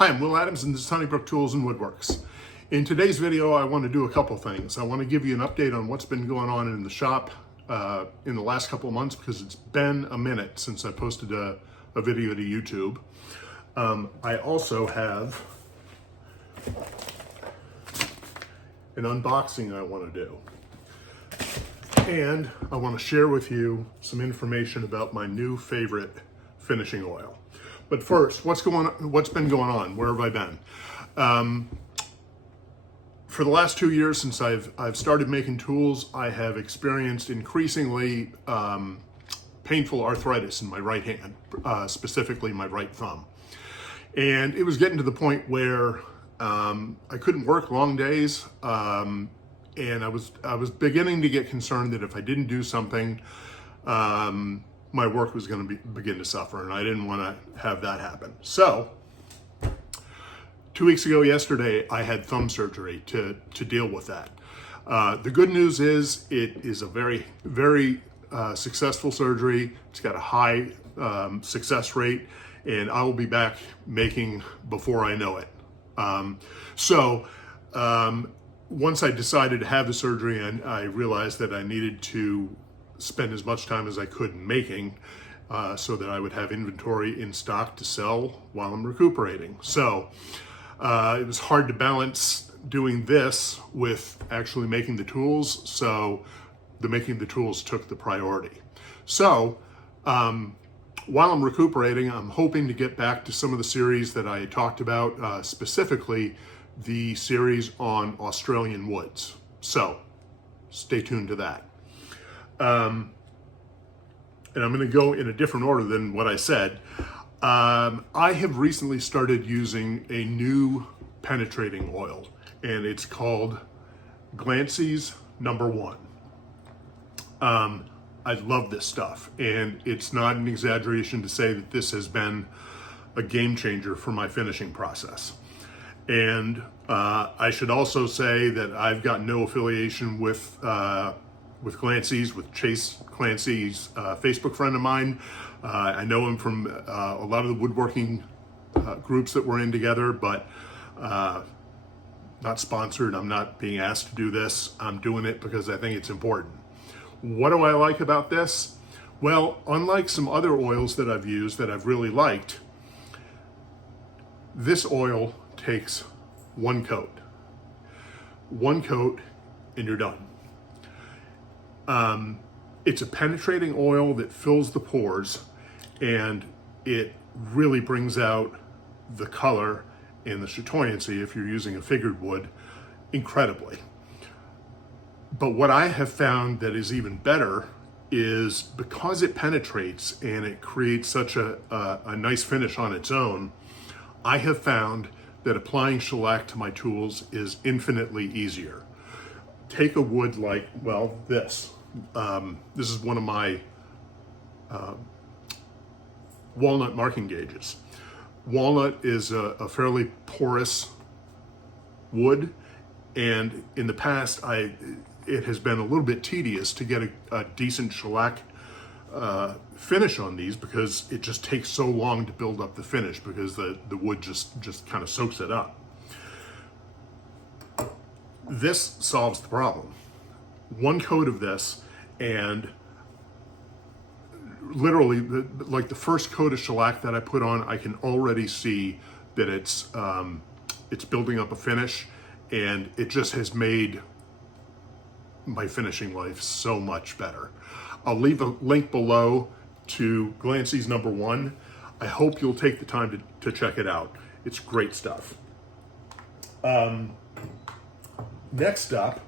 Hi, I'm Will Adams and this is Honeybrook Tools and Woodworks. In today's video, I want to do a couple things. I want to give you an update on what's been going on in the shop in the last couple of months because it's been a minute since I posted a video to YouTube. I also have an unboxing I want to do. And I want to share with you some information about my new favorite finishing oil. But first, what's been going on? Where have I been? For the last 2 years since I've started making tools, I have experienced increasingly painful arthritis in my right hand, specifically my right thumb. And it was getting to the point where I couldn't work long days, and I was beginning to get concerned that if I didn't do something, my work was going to begin to suffer, and I didn't want to have that happen. So 2 weeks ago yesterday, I had thumb surgery to deal with that. The good news is it is a very, very successful surgery. It's got a high success rate, and I will be back making before I know it. Once I decided to have the surgery, and I realized that I needed to spend as much time as I could in making so that I would have inventory in stock to sell while I'm recuperating. So it was hard to balance doing this with actually making the tools, so the making the tools took the priority. So while I'm recuperating, I'm hoping to get back to some of the series that I talked about, specifically the series on Australian woods. So stay tuned to that. And I'm going to go in a different order than what I said. I have recently started using a new penetrating oil, and it's called Glancy's #1. I love this stuff, and it's not an exaggeration to say that this has been a game changer for my finishing process. And I should also say that I've got no affiliation with Glancy's, with Chase Glancy's Facebook friend of mine. I know him from a lot of the woodworking groups that we're in together, but not sponsored. I'm not being asked to do this. I'm doing it because I think it's important. What do I like about this? Well, unlike some other oils that I've used that I've really liked, this oil takes one coat. One coat and you're done. It's a penetrating oil that fills the pores, and it really brings out the color and the chatoyancy, if you're using a figured wood, incredibly. But what I have found that is even better is because it penetrates and it creates such a nice finish on its own, I have found that applying shellac to my tools is infinitely easier. Take a wood like, well, this. This is one of my walnut marking gauges. Walnut is a fairly porous wood, and in the past it has been a little bit tedious to get a decent shellac finish on these because it just takes so long to build up the finish because the wood just kind of soaks it up. This solves the problem. One coat of this, and literally like the first coat of shellac that I put on, I can already see that it's building up a finish, and it just has made my finishing life so much better. I'll leave a link below to Glancy's #1. I hope you'll take the time to check it out. It's great stuff. Next up,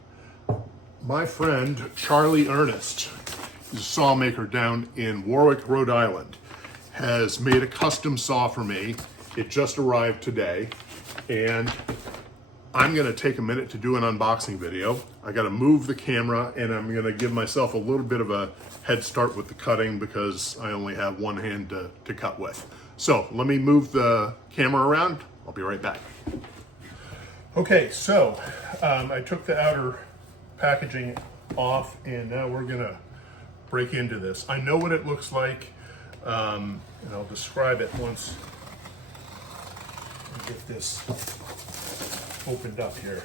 my friend Charlie Earnest, who's a saw maker down in Warwick, Rhode Island, has made a custom saw for me. It just arrived today, and I'm gonna take a minute to do an unboxing video. I gotta move the camera, and I'm gonna give myself a little bit of a head start with the cutting because I only have one hand to cut with. So let me move the camera around. I'll be right back. Okay, so I took the outer packaging off, and now we're gonna break into this. I know what it looks like, and I'll describe it once I get this opened up here.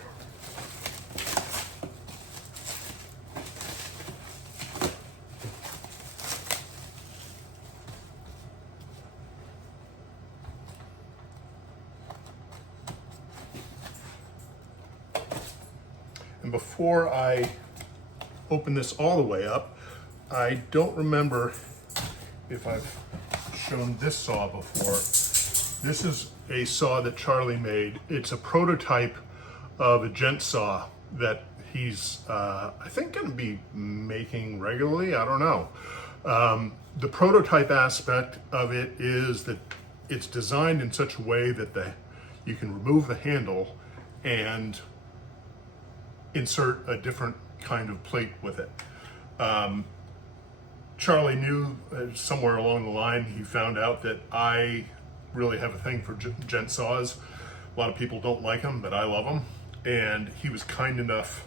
And before I open this all the way up, I don't remember if I've shown this saw before. This is a saw that Charlie made. It's a prototype of a gent saw that he's, I think, going to be making regularly. I don't know. The prototype aspect of it is that it's designed in such a way that you can remove the handle and insert a different kind of plate with it. Charlie knew somewhere along the line, he found out that I really have a thing for gent saws. A lot of people don't like them, but I love them. And he was kind enough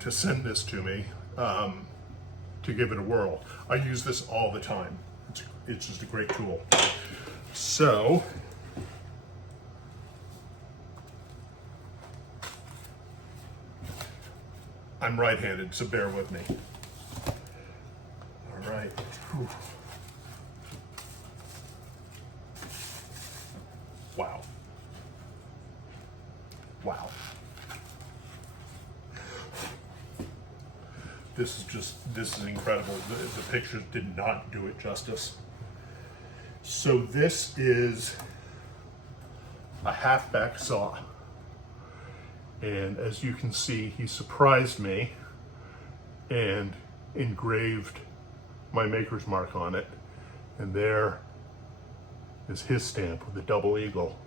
to send this to me to give it a whirl. I use this all the time. It's just a great tool. So, I'm right-handed, so bear with me. All right. Whew. Wow. Wow. This is incredible. The pictures did not do it justice. So this is a half-back saw. And as you can see, he surprised me and engraved my maker's mark on it. And there is his stamp with a double eagle.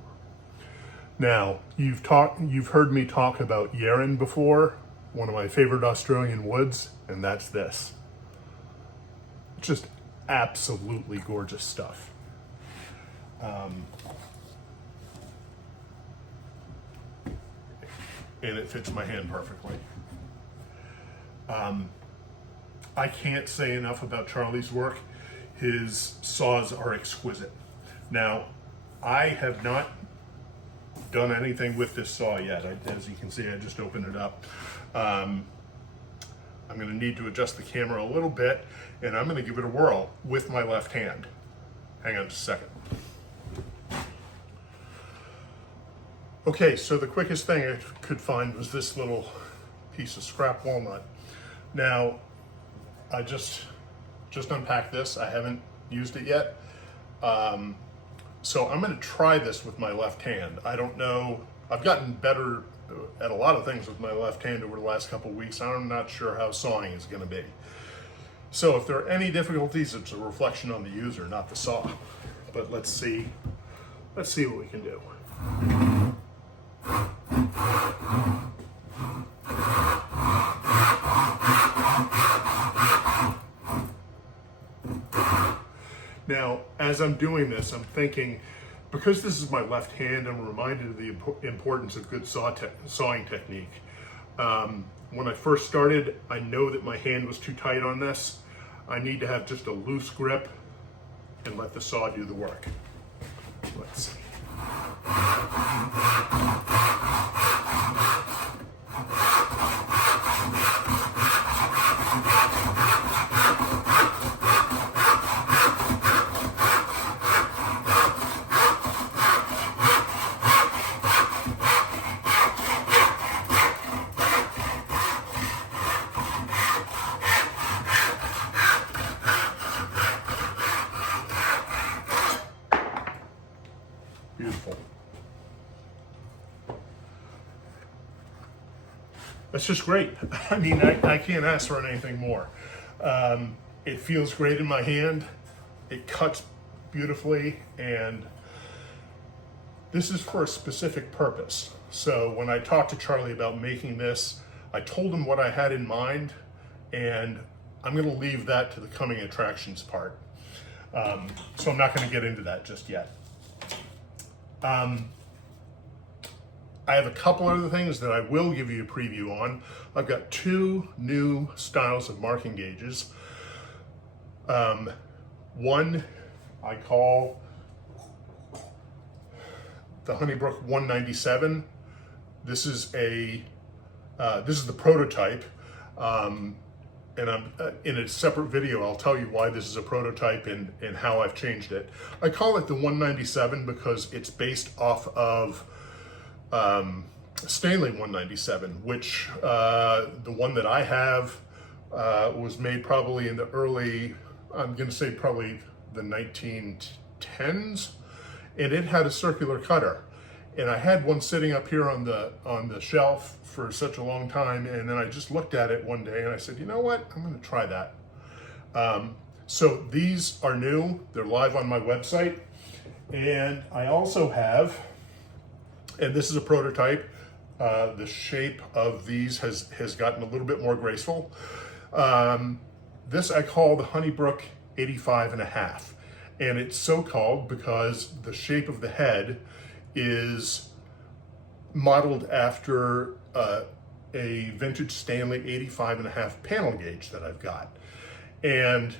Now, you've heard me talk about Yeren before, one of my favorite Australian woods, and that's this. Just absolutely gorgeous stuff. And it fits my hand perfectly. I can't say enough about Charlie's work. His saws are exquisite. Now, I have not done anything with this saw yet. As you can see, I just opened it up. I'm gonna need to adjust the camera a little bit, and I'm gonna give it a whirl with my left hand. Hang on just a second. Okay, so the quickest thing I could find was this little piece of scrap walnut. Now, I just unpacked this. I haven't used it yet. So I'm gonna try this with my left hand. I don't know, I've gotten better at a lot of things with my left hand over the last couple of weeks. I'm not sure how sawing is gonna be. So if there are any difficulties, it's a reflection on the user, not the saw. But let's see what we can do. Now, as I'm doing this, I'm thinking, because this is my left hand, I'm reminded of the importance of good sawing technique. When I first started, I know that my hand was too tight on this. I need to have just a loose grip and let the saw do the work. Let's see. Beautiful. That's just great. I mean, I can't ask for anything more. It feels great in my hand. It cuts beautifully, and this is for a specific purpose. So when I talked to Charlie about making this, I told him what I had in mind, and I'm gonna leave that to the coming attractions part. So I'm not gonna get into that just yet. I have a couple other things that I will give you a preview on. I've got 2 new styles of marking gauges. One I call the Honeybrook 197. This is the prototype, and I'm in a separate video. I'll tell you why this is a prototype and how I've changed it. I call it the 197 because it's based off of Stanley 197, which the one that I have was made probably in the early, I'm going to say probably the 1910s, and it had a circular cutter. And I had one sitting up here on the shelf for such a long time, and then I just looked at it one day and I said, you know what, I'm going to try that. So these are new, they're live on my website, and I also have, and this is a prototype, the shape of these has gotten a little bit more graceful. This I call the Honeybrook 85.5, and it's so called because the shape of the head is modeled after a vintage Stanley 85.5 panel gauge that I've got. And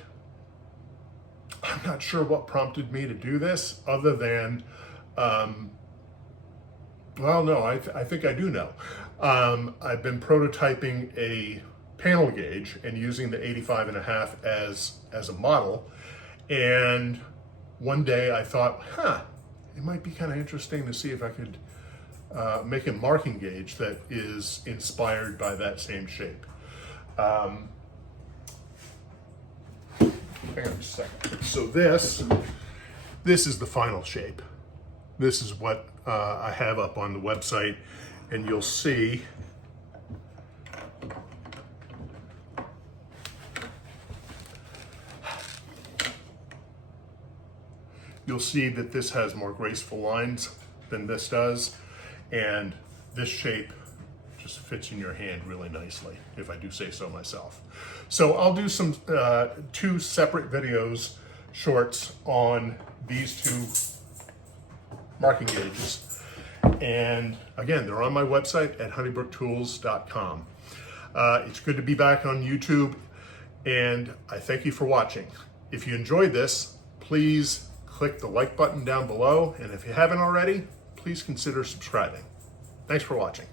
I'm not sure what prompted me to do this other than, well, no, I think I do know. I've been prototyping a panel gauge and using the 85.5 as a model. And one day I thought, it might be kind of interesting to see if I could make a marking gauge that is inspired by that same shape. Hang on a second. So this is the final shape. This is what I have up on the website, and you'll see that this has more graceful lines than this does, and this shape just fits in your hand really nicely, if I do say so myself. So I'll do some 2 separate videos, shorts, on these 2 marking gauges. And again, they're on my website at honeybrookTools.com. It's good to be back on YouTube, and I thank you for watching. If you enjoyed this, please click the like button down below, and if you haven't already, please consider subscribing. Thanks for watching.